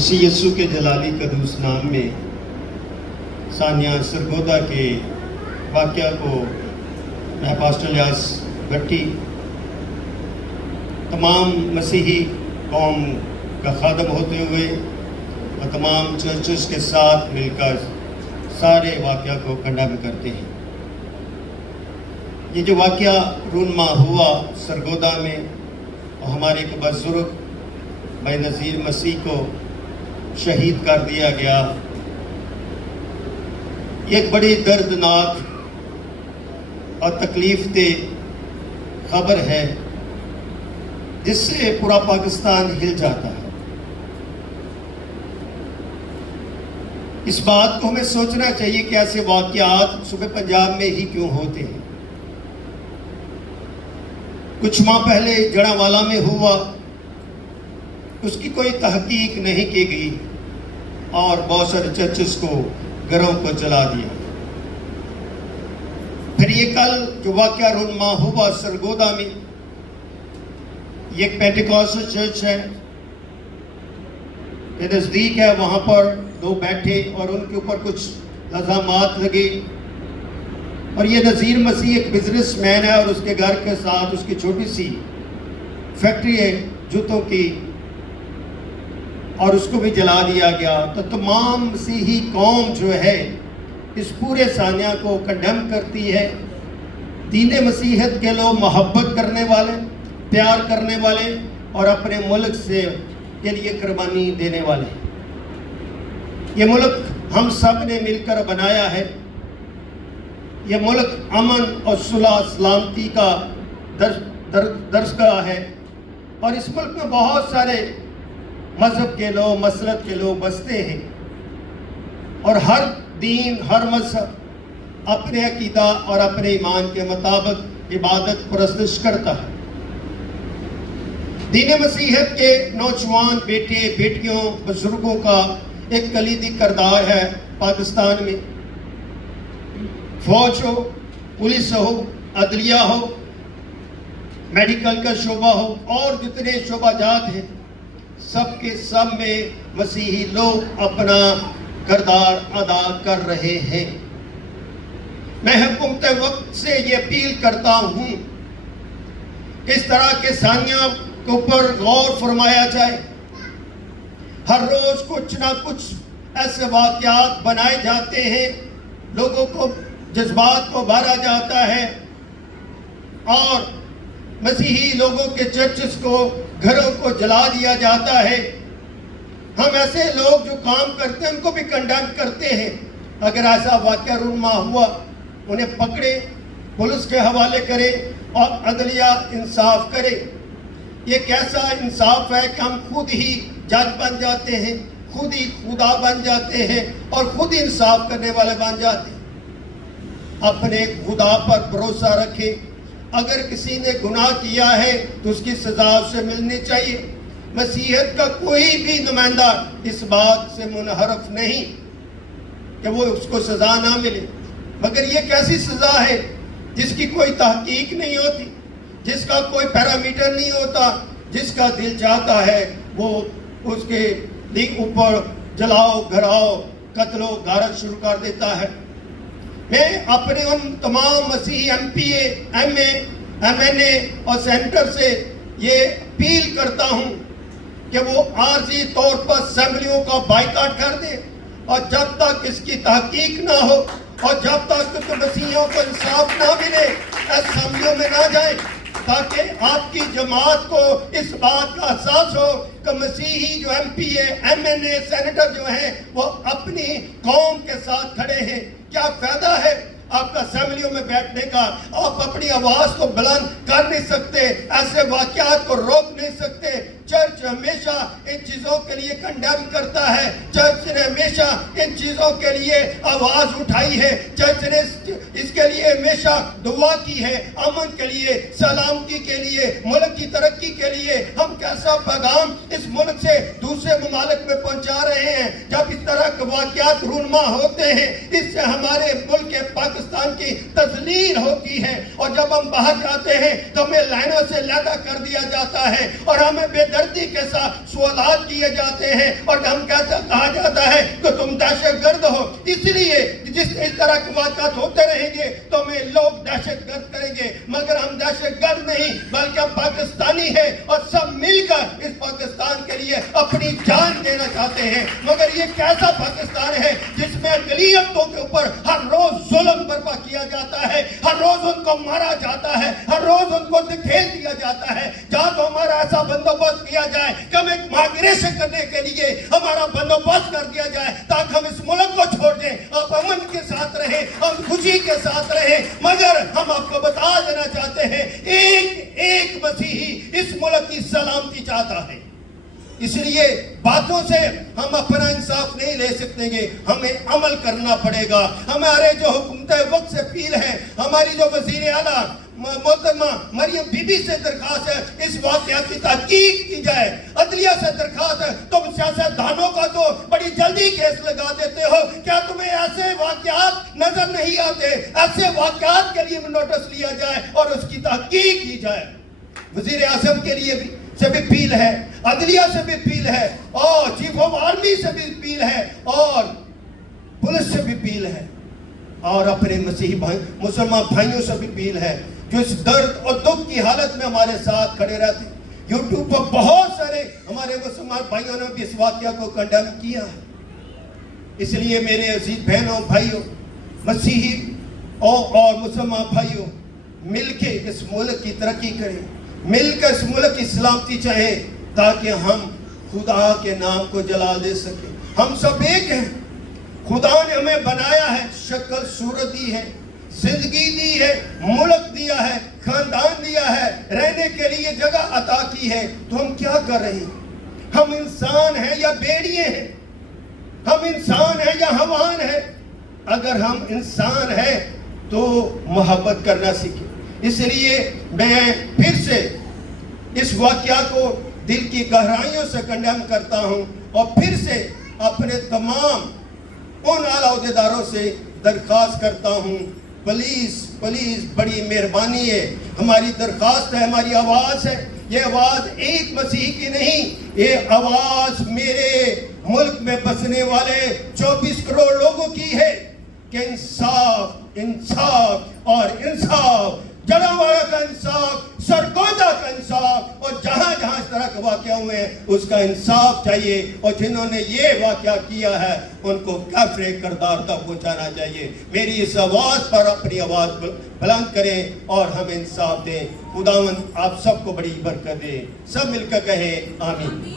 مسیح یسوع کے جلالی قدوس نام میں ثانیہ سرگودا کے واقعہ کو میں پاسٹر الیاس بھٹی تمام مسیحی قوم کا خادم ہوتے ہوئے اور تمام چرچز کے ساتھ مل کر سارے واقعہ کو کنڈیم کرتے ہیں۔ یہ جو واقعہ رونما ہوا سرگودا میں اور ہمارے ایک بزرگ بھائی نذیر مسیح کو شہید کر دیا گیا، یہ ایک بڑی دردناک اور تکلیف دہ خبر ہے جس سے پورا پاکستان ہل جاتا ہے۔ اس بات کو ہمیں سوچنا چاہیے کہ ایسے واقعات صوبے پنجاب میں ہی کیوں ہوتے ہیں۔ کچھ ماہ پہلے جڑاوالا میں ہوا، اس کی کوئی تحقیق نہیں کی گئی اور بہت سارے چرچز کو گھروں کو جلا دیا۔ پھر یہ کل جو واقعہ رونما ہوا سرگودا میں، یہ ایک پینٹیکوسٹل چرچ ہے، یہ نزدیک ہے، وہاں پر لوگ بیٹھے اور ان کے اوپر کچھ الزامات لگے، اور یہ نذیر مسیح ایک بزنس مین ہے اور اس کے گھر کے ساتھ اس کی چھوٹی سی فیکٹری ہے جوتوں کی، اور اس کو بھی جلا دیا گیا۔ تو تمام مسیحی قوم جو ہے اس پورے ثانیہ کو کنڈیم کرتی ہے۔ دین مسیحیت کے لوگ محبت کرنے والے، پیار کرنے والے اور اپنے ملک سے کے لیے قربانی دینے والے۔ یہ ملک ہم سب نے مل کر بنایا ہے۔ یہ ملک امن اور صلح سلامتی کا درسگاہ ہے، اور اس ملک میں بہت سارے مذہب کے لوگ، مسلک کے لوگ بستے ہیں، اور ہر دین، ہر مذہب اپنے عقیدہ اور اپنے ایمان کے مطابق عبادت پرستش کرتا ہے۔ دین مسیحیت کے نوجوان بیٹے بیٹیوں بزرگوں کا ایک کلیدی کردار ہے پاکستان میں۔ فوج ہو، پولیس ہو، عدلیہ ہو، میڈیکل کا شعبہ ہو، اور جتنے شعبہ جات ہیں، سب کے سب میں مسیحی لوگ اپنا کردار ادا کر رہے ہیں۔ میں حکومت وقت سے یہ اپیل کرتا ہوں کہ اس طرح کے ثانیہ کے اوپر غور فرمایا جائے۔ ہر روز کچھ نہ کچھ ایسے واقعات بنائے جاتے ہیں، لوگوں کو جذبات کو بھرا جاتا ہے، اور مسیحی لوگوں کے چرچز کو، گھروں کو جلا دیا جاتا ہے۔ ہم ایسے لوگ جو کام کرتے ہیں ان کو بھی کنڈیم کرتے ہیں۔ اگر ایسا واقعہ رونما ہوا، انہیں پکڑے، پولیس کے حوالے کرے اور عدلیہ انصاف کرے۔ یہ کیسا انصاف ہے کہ ہم خود ہی جج بن جاتے ہیں، خود ہی خدا بن جاتے ہیں اور خود ہی انصاف کرنے والے بن جاتے ہیں۔ اپنے خدا پر بھروسہ رکھے۔ اگر کسی نے گناہ کیا ہے تو اس کی سزا اسے ملنی چاہیے۔ مسیحیت کا کوئی بھی نمائندہ اس بات سے منحرف نہیں کہ وہ اس کو سزا نہ ملے، مگر یہ کیسی سزا ہے جس کی کوئی تحقیق نہیں ہوتی، جس کا کوئی پیرامیٹر نہیں ہوتا، جس کا دل چاہتا ہے وہ اس کے اوپر جلاؤ، گھراؤ، قتل و غارت شروع کر دیتا ہے۔ میں اپنے ان تمام مسیحی ایم پی اے، ایم اے، ایم این اے اور سینیٹر سے یہ اپیل کرتا ہوں کہ وہ عارضی طور پر اسمبلیوں کا بائیکاٹ کر دے، اور جب تک اس کی تحقیق نہ ہو اور جب تک مسیحیوں کو انصاف نہ ملے، اسمبلیوں میں نہ جائیں، تاکہ آپ کی جماعت کو اس بات کا احساس ہو کہ مسیحی جو ایم پی اے، ایم این اے، سینیٹر جو ہیں وہ اپنی قوم کے ساتھ کھڑے ہیں۔ کیا فائدہ ہے آپ کا اسمبلیوں میں بیٹھنے کا؟ آپ اپنی آواز کو بلند کر نہیں سکتے، ایسے واقعات کو روک نہیں سکتے۔ چرچ ہمیشہ ان چیزوں کے لیے کنڈیم کرتا ہے، چرچ نے ہمیشہ ان چیزوں کے لیے آواز اٹھائی ہے، چرچ نے اس کے لیے ہمیشہ دعا کی ہے، امن کے لیے، سلامتی کے لیے، ملک کی ترقی کے لیے۔ ہم کیسا پیغام اس ملک سے دوسرے ممالک میں پہنچا رہے ہیں جب اس طرح کے واقعات رونما ہوتے ہیں؟ اس سے ہمارے ملک پاکستان کی تذلیل ہوتی ہے، اور جب ہم باہر جاتے ہیں تو ہمیں لائنوں سے علیحدہ کر دیا جاتا ہے اور ہمیں بے گردی کے ساتھ سوالات کیے جاتے ہیں اور ہم کہا جاتا ہے کہ تم دہشت گرد ہو. اس لیے اس طرح کے واقعات ہوتے رہیں گے تو ہمیں لوگ دہشت گرد کریں گے، مگر ہم دہشت گرد نہیں بلکہ ہم پاکستانی ہیں اور سب مل کر اس پاکستان کے لیے اپنی جان دینا چاہتے ہیں. مگر یہ کیسا پاکستان ہے جس میں اقلیتوں کے اوپر ہر روز ظلم برپا کیا جاتا ہے، ہر روز ان کو مارا جاتا ہے، ہر روز ان کو دکھیل دیا جاتا ہے. جہاں تو ہمارا ایسا بندوبست کیا جائے کہ ہم ایک مائگریشن کرنے کے لیے ہمارا بندوبست کر دیا جائے تاکہ ہم اس ملک کو چھوڑ دیں، آپ امن کے ساتھ رہیں، ہم خوشی کے ساتھ رہیں. مگر ہم آپ کو بتا دینا چاہتے ہیں ایک مسیحی اس ملک کی سلامتی چاہتا ہے. اس لیے باتوں سے ہم اپنا انصاف نہیں لے سکتے گے، ہمیں عمل کرنا پڑے گا. ہمارے جو حکومت وقت سے اپیل ہے، ہماری جو وزیر اعلیٰ محترمہ مریم بی بی سے درخواست ہے اس واقعہ کی تحقیق کی جائے. عدلیہ سے درخواست ہے، تم سیاستدانوں کا تو بڑی جلدی کیس لگا دیتے ہو، کیا تمہیں ایسے واقعات نظر نہیں آتے؟ ایسے واقعات کے لیے نوٹس لیا جائے اور اس کی تحقیق کی جائے. وزیر اعظم کے لیے بھی سے بھی اپیل ہے، عدلیہ سے بھی اپیل ہے، اور چیف آف آرمی سے بھی اپیل ہے، اور پولیس سے بھی اپیل ہے، اور اپنے مسیحی مسلمان بھائیوں سے بھی اپیل ہے جو اس درد اور دکھ کی حالت میں ہمارے ساتھ کھڑے رہتے. یوٹیوب پر بہت سارے ہمارے مسلمان بھائیوں نے بھی اس واقعہ کو کنڈیم کیا ہے. اس لیے میرے عزیز بہنوں بھائیوں، مسیحی اور مسلمان بھائیوں، مل کے اس ملک کی ترقی کریں، مل کر اس ملک کی سلامتی چاہیں تاکہ ہم خدا کے نام کو جلال دے سکیں. ہم سب ایک ہیں، خدا نے ہمیں بنایا ہے، شکل صورت دی ہے، زندگی دی ہے، ملک دیا ہے، خاندان دیا ہے، رہنے کے لیے جگہ عطا کی ہے. تو ہم کیا کر رہے ہیں؟ ہم انسان ہیں یا بھیڑیے ہیں؟ ہم انسان ہیں یا حیوان ہیں؟ اگر ہم انسان ہیں تو محبت کرنا سیکھیں. اس لیے میں پھر سے اس واقعہ کو دل کی گہرائیوں سے کنڈیم کرتا ہوں اور پھر سے اپنے تمام ان اعلیٰ عہدیداروں سے درخواست کرتا ہوں، پلیز بڑی مہربانی ہے، ہماری درخواست ہے، ہماری آواز ہے. یہ آواز ایک مسیحی کی نہیں، یہ آواز میرے ملک میں بسنے والے 24 کروڑ لوگوں کی ہے کہ انصاف اور انصاف، جڑاواڑہ کا انصاف، سرگودا کا انصاف، اور جہاں جہاں اس طرح کے واقعہ ہوئے ہیں اس کا انصاف چاہیے، اور جنہوں نے یہ واقعہ کیا ہے ان کو کافر کردار تک پہنچانا چاہیے. میری اس آواز پر اپنی آواز بلند کریں اور ہم انصاف دیں. خداوند آپ سب کو بڑی برکت دے. سب مل کر کہیں آمین.